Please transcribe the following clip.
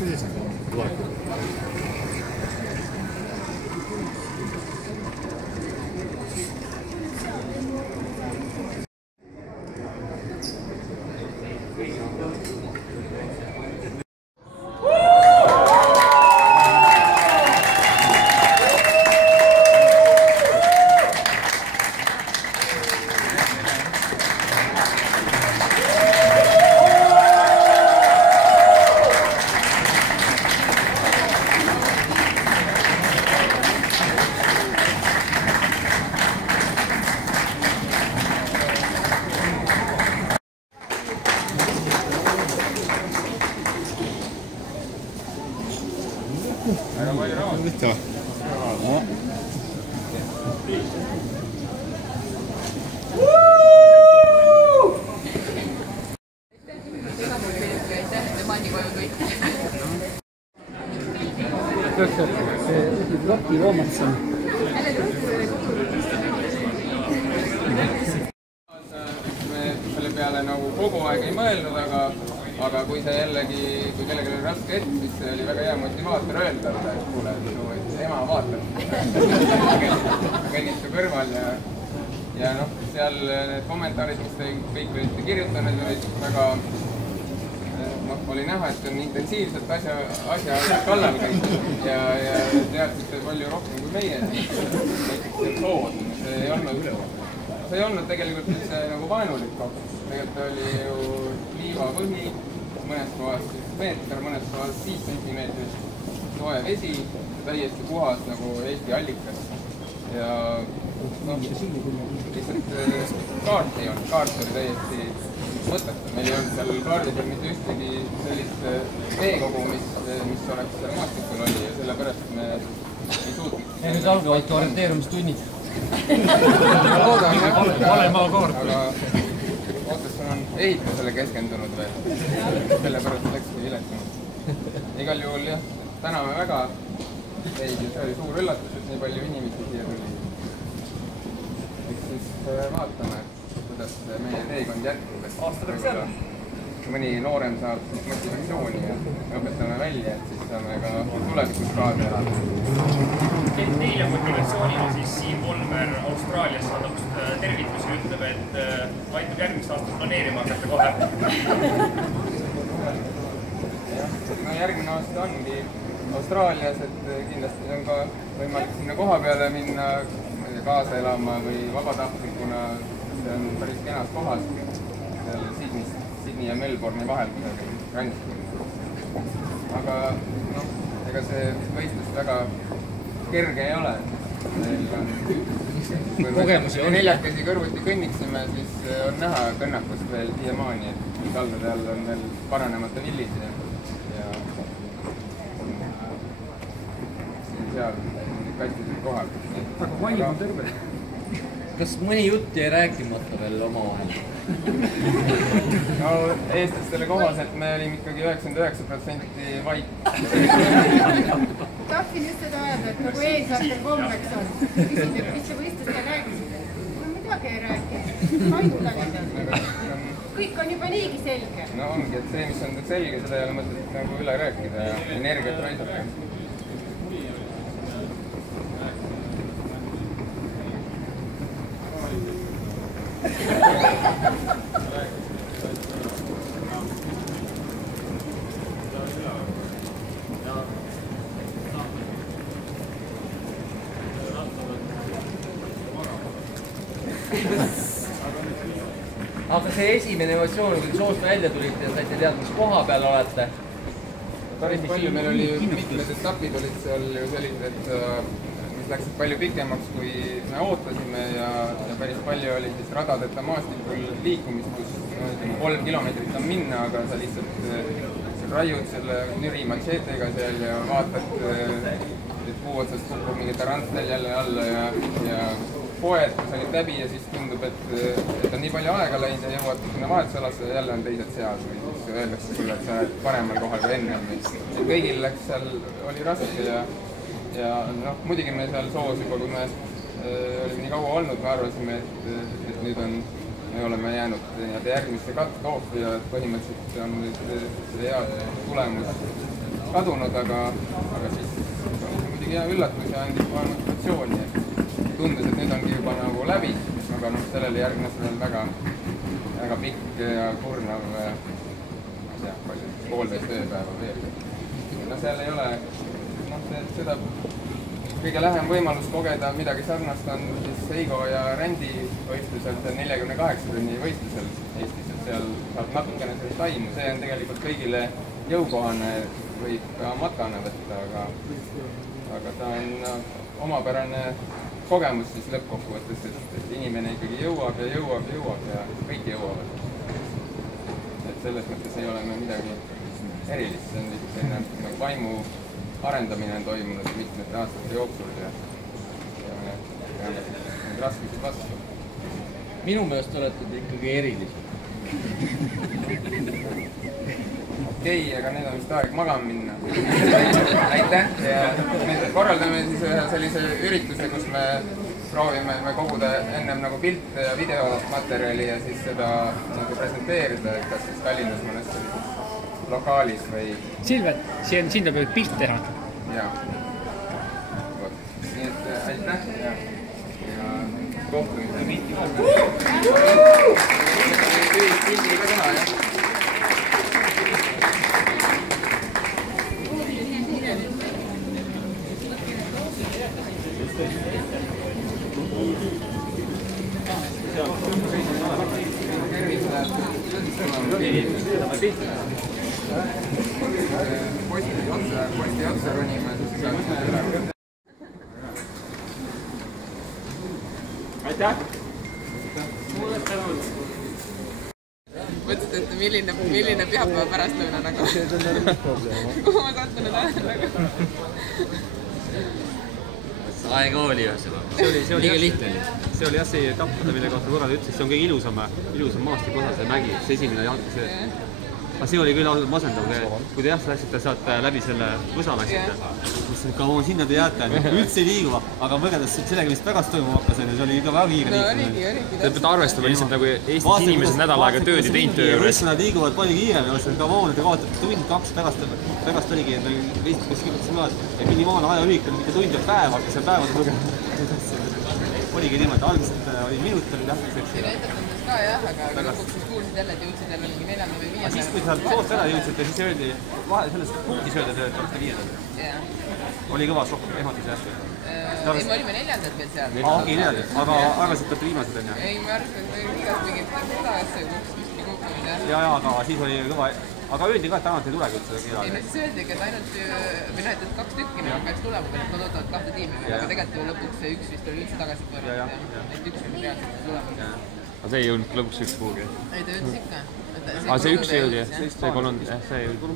Varsti siis laekub. Mitä? No. Selle peale nagu kogu aeg ei mõelnud, aga kui see jällegi, kui kellelgi oli raske hetk, siis see oli väga hea motivaator öelda, et kuule, su ema vaatab kõnnid su kõrval ja noh, seal need kommentaarid, mis te kõik olite kirjutanud, olid väga, oli näha, et on intensiivselt asja kallal kõik ja teadsite palju rohkem kui meie. Näiteks see sood, see ei olnud tegelikult üldse nagu vaenulik koht. Tegelikult oli ju liivapõhi, mõnes kohas meeter, mõnes kohas 5 sentimeetrit, soe vesi, täiesti puhas nagu Eesti allikas. Ja lihtsalt kaart ei olnud, kaart oli täiesti mõttetu. Meil ei olnud seal kaardi peal mitte ühtegi sellist veekogu, mis oleks seal maastikul oli ja sellepärast me ei suutnud. Ja nüüd algavadki orienteerumistunnid. Ma loodan jah, aga Otesson on ehitusele keskendunud veel, sellepärast läkski viletanud. Igal juhul jah, täname väga teid ja see oli suur üllatus, et nii palju inimesi siia tuli. Eks siis vaatame, kuidas meie teekond jätkub, et mõni noorem saab siis motivatsiooni ja õpetame välja, et siis saame ka tulevikus kaasa elada. Teile motivatsioonile siis Siim Volmer Austraalias saadab tervitusi, ütleb, et aitab järgmist aastat planeerima hakata kohe. No järgmine aasta ongi Austraalias, et kindlasti on ka võimalik sinna koha peale minna kaasa elama või vabatahtlikuna. See on päris kenas kohas, seal Sydney ja Melbourne'i vahel kuidagi rannikul. Aga noh, ega see võistlus väga kerge ei ole. Kui me neljakesi kõrvuti kõnniksime, siis on näha kõnnakust veel siiamaani, et kaldade all on veel paranemata villid ja siin-seal kastisid kohal. Aga vaim on terve. Kas mõni jutt jäi rääkimata veel omavahel? No eestlastele kohaselt me olime ikkagi 99% vait. Tahtsin just seda öelda, et nagu eeslastel kombeks on. Küsib, et mis see võistlustel rääkisite? No midagi ei rääkinud. Kõik on juba niigi selge. No ongi, et see, mis on selge, seda ei ole mõtet nagu üle rääkida ja energiat raisata. Aga see esimene emotsioon, kui te soost välja tulite ja saite teada, mis koha peal olete? Päris palju, meil oli mitmed etapid olid seal ju sellised, mis läksid palju pikemaks, kui me ootasime ja päris palju oli siis radadeta maastikul liikumist, kus 3 kilomeetrit on minna, aga sa lihtsalt raiud selle nüri matšeetega seal ja vaatad, et puu otsast kukub mingi tarantel jälle alla ja poed, kus olid läbi ja siis tundub, et on nii palju aega läinud ja jõuad sinna vahetusalasse ja jälle on teised seal või siis öeldakse sulle, et sa oled paremal kohal kui enne. Kõigil läks seal, oli raske ja noh, muidugi me seal soos juba, kui me olime nii kaua olnud, me arvasime, et nüüd me oleme jäänud järgmisse cut-off'i ja põhimõtteliselt on nüüd hea tulemus kadunud, aga siis oli muidugi hea üllatus ja andis kohe motivatsiooni. Tundus, et nüüd ongi juba nagu läbi, aga noh, sellele järgnes veel väga pikk ja kurnav, ma ei tea, palju, 1,5 ööpäeva veel. No seal ei ole, seda kõige lähem võimalus kogeda midagi sarnast on siis Heigo ja Rändi võistluselt 48 tunni võistlusel Eestis, et seal saab natukene sellist aimu, see on tegelikult kõigile jõukohane, võib ka matkana võtta, aga ta on omapärane kogemus siis lõppkokkuvõttes, et inimene ikkagi jõuab ja kõik jõuavad. Et selles mõttes ei ole meil midagi erilist, see on lihtsalt selline vaimu arendamine on toimunud mitmete aastate jooksul ja need raskusid vastu. Minu meelest olete ikkagi erilised. Okei, aga nüüd on vist aeg magama minna. Aitäh ja me korraldame siis ühe sellise ürituse, kus me proovime koguda ennem nagu pilte ja videomaterjali ja siis seda nagu presenteerida, et kas siis Tallinnas mõnes lokaalis või... Silvet, siin ta peab pilt teha. Jaa. Nii et aitäh ja kohtumine. Pildi ka teha, jah? Posti otsa ronima, siis saab üle. Aitäh! Mõtlesid, et milline pühapäeva pärastlõuna nagu. Kuhu ma sattunud olen? Aega oli ühesõnaga. Liiga lihtne oli. See oli jah see Tappada, mille kohta korrad ütles, see on kõige ilusam maastikuosa, see mägi, see esimene jalg, see. Aga see oli küll ausalt masendav, kui te jah läksite sealt läbi selle võsa läksite. Mõtlesin, et sinna te jääte, üldse ei liiguva, aga võrreldes sellega, mis pärast toimuma hakkas, see oli ikka väga kiire liikumine. Te peate arvestama lihtsalt nagu Eestis inimesed nädal aega tööd ja teinud töö juures. Võistlad liiguvad palju kiiremini, mõtlesin, et kavoon, te kaotate tund, 2 pärast oligi, et lihtsalt kes kirjutas mulle, et minimaalne ajaühik on mitte tund ja päev, hakkas seal päevade lugema. Oligi niimoodi, algusest oli minut oli tähtiseks. Siin etendus ka jah, aga lõpuks siis kuulsid jälle, et jõudsid jälle mingi 4. või 5. Aga siis, kui sealt soost ära jõudsite, siis öeldi, selles punktis öeldi, et olete 5. Oli kõva šokk, ehmatus järsku. Ei, me olime 4. veel seal. Okei, 4. Aga arvasid, et viimased on jah? Ei, me arvasid, et me igas mingit kudasse kuskil kukkunud jah. Ja, aga siis oli kõva... Aga öeldi ka, et tänavalt ei tulegi üldse keelada. Ei, no siis öeldigi, et ainult, või noh, et 2 tükki meil peaks tulema, et nad ootavad 2 tiimi veel, aga tegelikult ju lõpuks see 1 vist oli üldse tagasi pöörata ja neid 1 oli reaalselt tulema. Aga see ei jõudnud lõpuks 1 kuhugi? Ei, ta jõudis ikka. Aga see 1 jõudi, see ei olnud, see ei jõudnud.